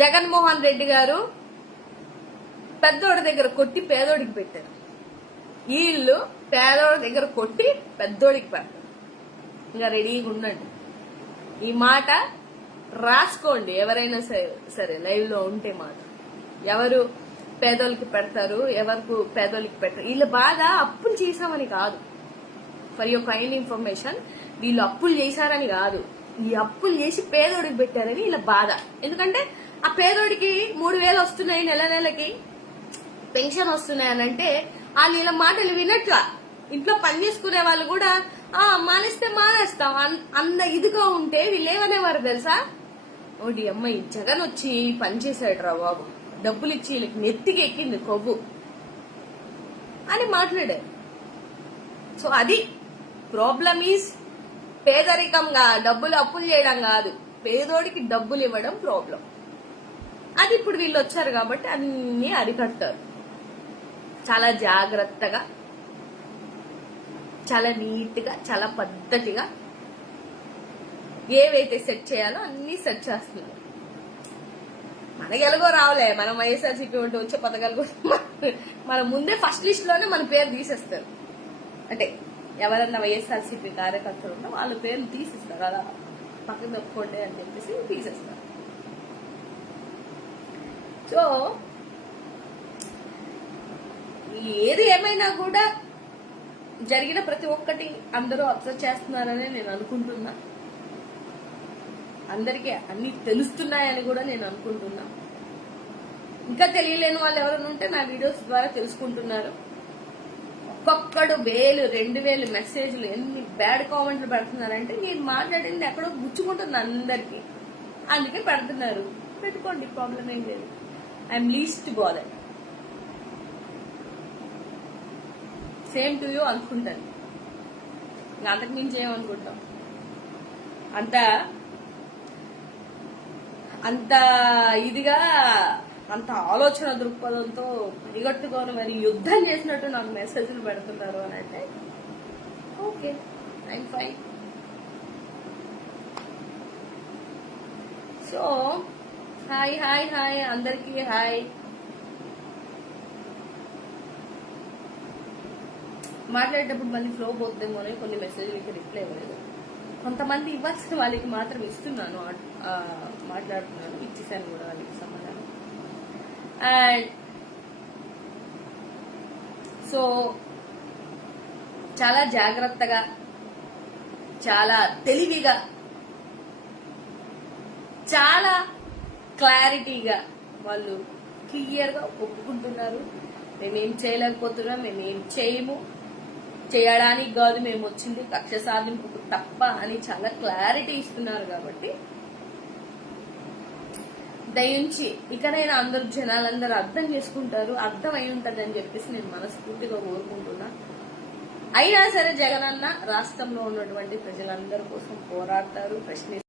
జగన్మోహన్ రెడ్డి గారు పెద్దోడి దగ్గర కొట్టి పేదోడికి పెట్టారు. వీళ్ళు పేదోడి దగ్గర కొట్టి పెద్దోడికి పెడతారు. ఇంకా రెడీగా ఉండండి. ఈ మాట రాసుకోండి. ఎవరైనా సరే లైవ్ లో ఉంటే మాట ఎవరు పేదోళ్ళకి పెడతారు, ఎవరికి పేదోళ్ళకి పెట్టారు. వీళ్ళ బాధ అప్పులు చేశామని కాదు. ఫర్ యువర్ కైండ్ ఇన్ఫర్మేషన్, వీళ్ళు అప్పులు చేశారని కాదు, ఈ అప్పులు చేసి పేదోడికి పెట్టారని వీళ్ళ బాధ. ఎందుకంటే ఆ పేదోడికి 3,000 వస్తున్నాయి, నెల నెలకి పెన్షన్ వస్తున్నాయనంటే వాళ్ళు వీళ్ళ మాటలు వినట్లా. ఇంట్లో పని చేసుకునే వాళ్ళు కూడా మానేస్తే మానేస్తాం అన్న ఇదిగా ఉంటే వీళ్ళు ఏమనేవారు తెలుసా? ఓడి అమ్మాయి జగన్ వచ్చి పని చేశాడు రా బాబు, డబ్బులు ఇచ్చి వీళ్ళకి నెత్తికి ఎక్కింది కొవ్వు అని మాట్లాడారు. సో అది ప్రాబ్లం ఈజ్ పేదరికంగా డబ్బులు అప్పులు చేయడం కాదు, పేదోడికి డబ్బులు ఇవ్వడం ప్రాబ్లం. అది ఇప్పుడు వీళ్ళు వచ్చారు కాబట్టి అన్ని అరికట్టారు. చాలా జాగ్రత్తగా, చాలా నీట్ గా, చాలా పద్ధతిగా ఏవైతే సెట్ చేయాలో అన్ని సెట్ చేస్తున్నారు. మనకి ఎలాగో రావులే, మనం వైఎస్ఆర్సీపీ ఉంటే వచ్చే పథకాలు మన ముందే ఫస్ట్ లిస్ట్ లోనే మన పేరు తీసేస్తారు. అంటే ఎవరన్నా వైఎస్ఆర్సీపీ కార్యకర్తలు ఉన్నా వాళ్ళ పేర్లు తీసేస్తారు. అలా పక్కన తప్పుకోండి అని చెప్పేసి తీసేస్తారు. సో ఏది ఏమైనా కూడా జరిగిన ప్రతి ఒక్కటి అందరూ అబ్జర్వ్ చేస్తున్నారని నేను అనుకుంటున్నా. అందరికీ అన్ని తెలుస్తున్నాయని కూడా నేను అనుకుంటున్నా. ఇంకా తెలియలేని వాళ్ళు ఎవరైనా ఉంటే నా వీడియోస్ ద్వారా తెలుసుకుంటున్నారు. ఒక్కొక్కడు 1000, 2000 మెసేజ్లు, ఎన్ని బ్యాడ్ కామెంట్లు పెడుతున్నారంటే నేను మాట్లాడింది ఎక్కడో గుచ్చుకుంటుంది అందరికి, అందుకే పెడుతున్నారు. పెట్టుకోండి, ప్రాబ్లం ఏం లేదు. I'm least bother. Same to you అనుకుంటాను. అంతకు మించి ఏమనుకుంటాం? అంత ఇదిగా, అంత ఆలోచన దృక్పథంతో పరిగెట్టుకొని మరి యుద్ధం చేసినట్టు నాకు మెసేజ్లు పెడుతున్నారు అని అంటే okay, I'm fine. So hi hi hi అందరికీ హాయ్. మాట్లాడేటప్పుడు మళ్ళీ ఫ్లో పోతుందేమో అని కొన్ని మెసేజ్లకి రిప్లై ఇవ్వలేదు. కొంతమంది ఇవ్వాల్సిన వాళ్ళకి మాత్రం ఇస్తున్నాను, మాట్లాడుతున్నాను, ఇచ్చేసాను కూడా వాళ్ళకి సమాధానం. అండ్ సో చాలా జాగ్రత్తగా, చాలా తెలివిగా, చాలా క్లారిటీగా వాళ్ళు క్లియర్ గా ఒప్పుకుంటున్నారు. మేమేం చేయలేకపోతున్నాం, మేమేం చేయము, చేయడానికి కాదు మేము వచ్చింది కక్ష సాధింపుకు తప్ప అని చాలా క్లారిటీ ఇస్తున్నారు. కాబట్టి దయించి ఇకనైనా అందరూ జనాలందరూ అర్థం చేసుకుంటారు, అర్థం అయి ఉంటదని చెప్పేసి నేను మనస్ఫూర్తిగా కోరుకుంటున్నా. అయినా సరే జగనన్న రాష్ట్రంలో ఉన్నటువంటి ప్రజలందరి కోసం పోరాడతారు, ప్రశ్నిస్తారు.